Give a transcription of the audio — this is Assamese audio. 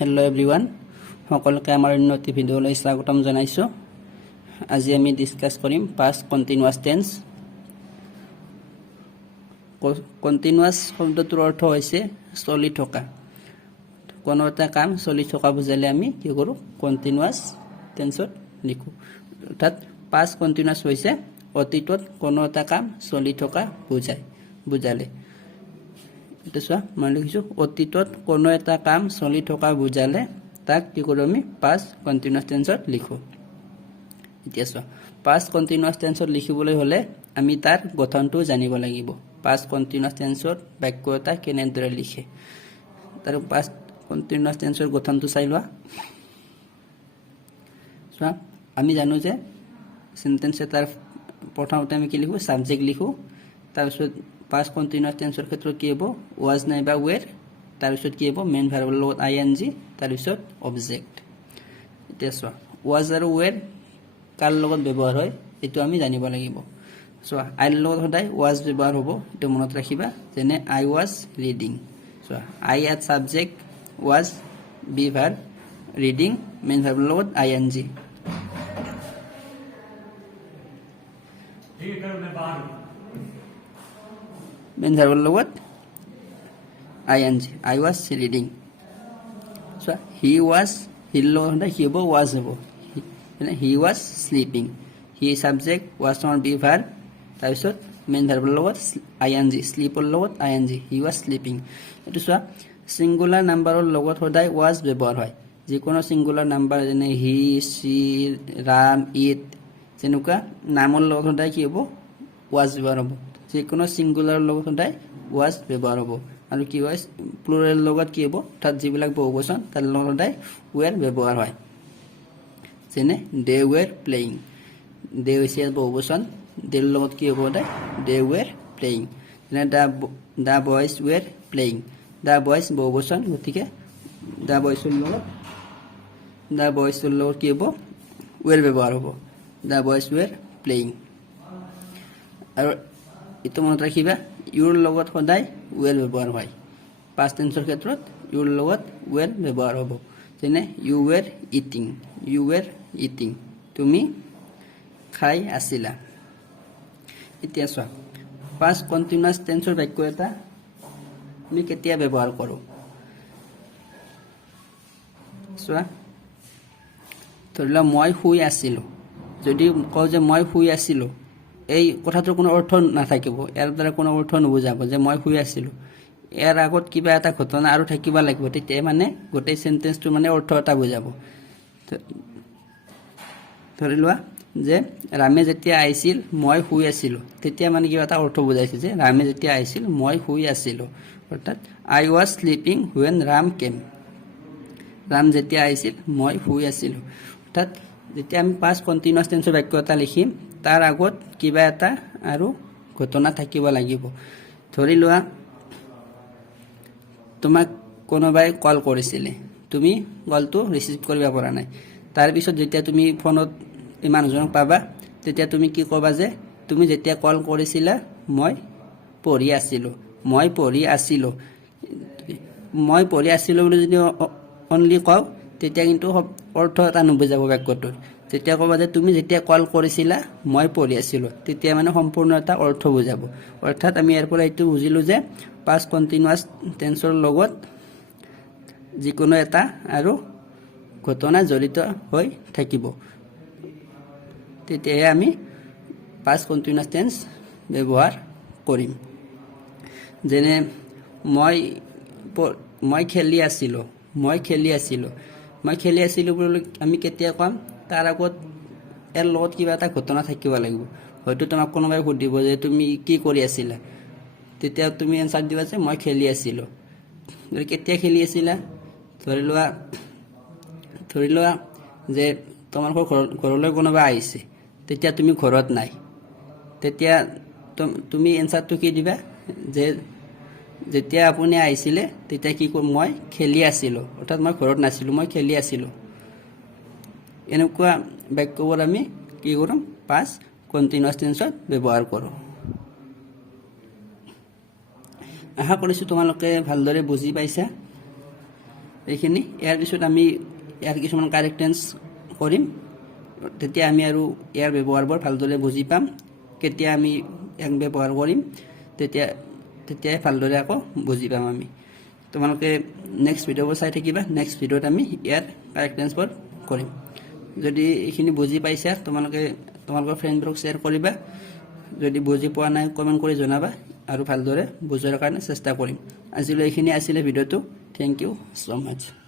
हेलो एवरीवन সকলকে আমাৰ উন্নতি ভিডিঅ'লৈ স্বাগতম জনাইছো। আজি আমি ডিসকাস কৰিম past continuous tense। কন্টিনিউয়াস শব্দটোৰ অৰ্থ হৈছে চলি থকা। কোনো এটা কাম চলি থকা বুজালে আমি কি কৰো কন্টিনিউয়াস টেন্সত লিখো। অৰ্থাৎ past continuous হৈছে অতীতত কোনো এটা কাম চলি থকা বুজালে। এটা চোৱা মই লিখিছো অতীতত কোনো এটা কাম চলি থকা বুজালে তাক কি কৰো আমি past continuous tenseত লিখো। এতিয়া চোৱা past continuous tenseত লিখিবলৈ হলে আমি তাৰ গঠনটো জানিব লাগিব। past continuous tenseত বাক্য এটা কেনেদৰে লিখে তাৰ past continuous tenseৰ গঠনটো চাই লোৱা। চোৱা আমি জানো যে সেন্টেন্স এটাৰ প্ৰথমতে আমি কি লিখো সাবজেক্ট লিখো, তাৰপিছত past continuous tenseৰ ক্ষেত্ৰত কি হ'ব was নাইবা were, তাৰপিছত কি হ'ব মেইন ভাৰ্বৰ লগত ing, তাৰপিছত অবজেক্ট। এতিয়া চোৱা was আৰু were কাৰ লগত ব্যৱহাৰ হয় এটো আমি জানিব লাগিব। চোৱা I লগত সদায় was ব্যৱহাৰ হ'ব, এটো মনত ৰাখিবা। যেনে I was reading, চোৱা I at subject, was be verb, reading main ভাৰ্বৰ লগত ing। মেইন ভাৰ্বৰ লগত ing I was reading। so he was he লগত he হ'ব was হ'ব, he was sleeping, he subject was not be verb, তাৰপিছত মেইন ভাৰ্বৰ লগত ing sleepৰ লগত ing he was sleeping। এটো চোৱা সিঙ্গুলাৰ নাম্বাৰৰ লগত সদায় was ব্যৱহাৰ হয়। যিকোনো সিঙ্গুলাৰ নাম্বাৰ যেনে he she ram it যেনেকুৱা নামৰ লগত সদায় কি হ'ব was ব্যৱহাৰ হ'ব। যিকোনো সিঙ্গুলাৰ লগত সদায় was ব্যৱহাৰ হ'ব। আৰু কি হয় প্লুৰেল লগত কি হ'ব তাত যিবিলাক বহুবচন তাৰ লগত সদায় were ব্যৱহাৰ হয়। যেনে they were playing, they হৈছে বহুবচন, their লগত কি হ'ব সদায় they were playing। যেনে the boys were playing, the boys বহুবচন গতিকে the boys লগত কি হ'ব were ব্যৱহাৰ হ'ব, the boys were playing। আৰু এটো মনত ৰাখিবা your লগত সদায় were ব্যৱহাৰ হয়। past tenseৰ ক্ষেত্ৰত your লগত were ব্যৱহাৰ হ'ব। যেনে you were eating তুমি খাই আছিলা। এতিয়া চোৱা past continuous tenseৰ বাক্য এটা আমি কেতিয়া ব্যৱহাৰ কৰো। চোৱা ধৰিলা মই শুই আছিলো, যদি কওঁ যে মই শুই আছিলো এই কথাটোৰ কোনো অৰ্থ নাথাকিব, ইয়াৰ দ্বাৰা কোনো অৰ্থ নুবুজাব যে মই শুই আছিলো। ইয়াৰ আগত কিবা এটা ঘটনা আৰু থাকিব লাগিব, তেতিয়া মানে গোটেই সেন্টেন্সটো মানে অৰ্থ এটা বুজাব। ধৰি লোৱা যে ৰামে যেতিয়া আহিছিল মই শুই আছিলো, তেতিয়া মানে কিবা এটা অৰ্থ বুজাইছে যে ৰামে যেতিয়া আহিছিল মই শুই আছিলো। অৰ্থাৎ I was sleeping when Ram came, Ram যেতিয়া আহিছিল মই শুই আছিলো। অৰ্থাৎ যেতিয়া আমি past continuous tenseৰ বাক্য এটা লিখিম তাৰ আগত কিবা এটা আৰু ঘটনা থাকিব লাগিব। ধৰি লোৱা তোমাক কোনোবাই কল কৰিছিলে, তুমি কলটো ৰিসিভ কৰিব পৰা নাই, তাৰ পিছত যেতিয়া তুমি ফোনত এই মানুহজনক পাবা তেতিয়া তুমি কি ক'বা যে তুমি যেতিয়া কল কৰিছিলা মই পঢ়ি আছিলো বুলি যদি অনলি কওঁ তেতিয়া কিন্তু অৰ্থ এটা নুবুজাব বাক্যটোৰ। যেতিয়া ক'বা যে তুমি যেতিয়া কল কৰিছিলা মই পঢ়ি আছিলো, তেতিয়া মানে সম্পূৰ্ণ এটা অৰ্থ বুজাব। অৰ্থাৎ আমি ইয়াৰ পৰা এইটো বুজিলো যে past continuous tenseৰ লগত যিকোনো এটা আৰু ঘটনা জড়িত হৈ থাকিব, তেতিয়াহে আমি past continuous tense ব্যৱহাৰ কৰিম। যেনে মই খেলি আছিলো বুলি আমি কেতিয়া ক'ম তাৰ আগত ইয়াৰ লগত কিবা এটা ঘটনা থাকিব লাগিব। হয়তো তোমাক কোনোবাই সুধিব যে তুমি কি কৰি আছিলা, তেতিয়া তুমি এনসাৰ দিবা যে মই খেলি আছিলো। কেতিয়া খেলি আছিলা, ধৰি লোৱা যে তোমালোকৰ ঘৰলৈ কোনোবা আহিছে, তেতিয়া তুমি ঘৰত নাই, তেতিয়া তুমি এনসাৰটো কি দিবা যে যেতিয়া আপুনি আহিছিলে তেতিয়া কি কম মই খেলি আছিলো, অৰ্থাৎ মই ঘৰত নাছিলো মই খেলি আছিলো। এনেকুৱা বাক্যবোৰ আমি কি কৰোঁ past continuous tenseত ব্যৱহাৰ কৰোঁ। আশা কৰিছো তোমালোকে ভালদৰে বুজি পাইছা। এইখিনি ইয়াৰ পিছত আমি ইয়াৰ কিছুমান কাৰেক্টেন্স কৰিম তেতিয়া আমি আৰু ইয়াৰ ব্যৱহাৰবোৰ ভালদৰে বুজি পাম কেতিয়া আমি ইয়াক ব্যৱহাৰ কৰিম তেতিয়া ভালদৰে আকৌ বুজি পাম আমি তোমালোকে নেক্সট ভিডিঅ'বোৰ চাই থাকিবা নেক্সট ভিডিঅ'ত আমি ইয়াৰ কাৰেক্টেন্সবোৰ কৰিম যদি এইখিনি বুজি পাইছা তোমালোকৰ ফ্ৰেণ্ডবোৰক শ্বেয়াৰ কৰিবা যদি বুজি পোৱা নাই কমেন্ট কৰি জনাবা আৰু ভালদৰে বুজাৰ কাৰণে চেষ্টা কৰিম আজিলৈ এইখিনি আছিল ভিডিঅ'টো থ্যাংক ইউ সো মাচ